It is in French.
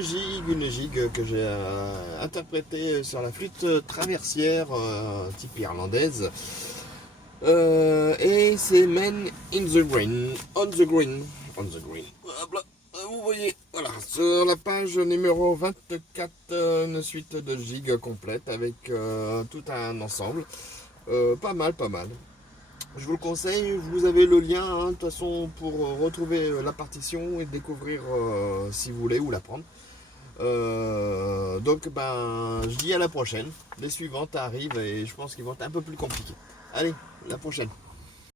une gigue que j'ai interprétée sur la flûte traversière type irlandaise. Et c'est Men in the Green, on the Green, on the Green. Hop là, vous voyez, voilà, sur la page numéro 24, une suite de gigs complète avec tout un ensemble. Pas mal, pas mal. Je vous le conseille, vous avez le lien, hein, de toute façon, pour retrouver la partition et découvrir si vous voulez où la prendre. Donc, ben, je dis à la prochaine. Les suivantes arrivent et je pense qu'ils vont être un peu plus compliquées. Allez, la prochaine.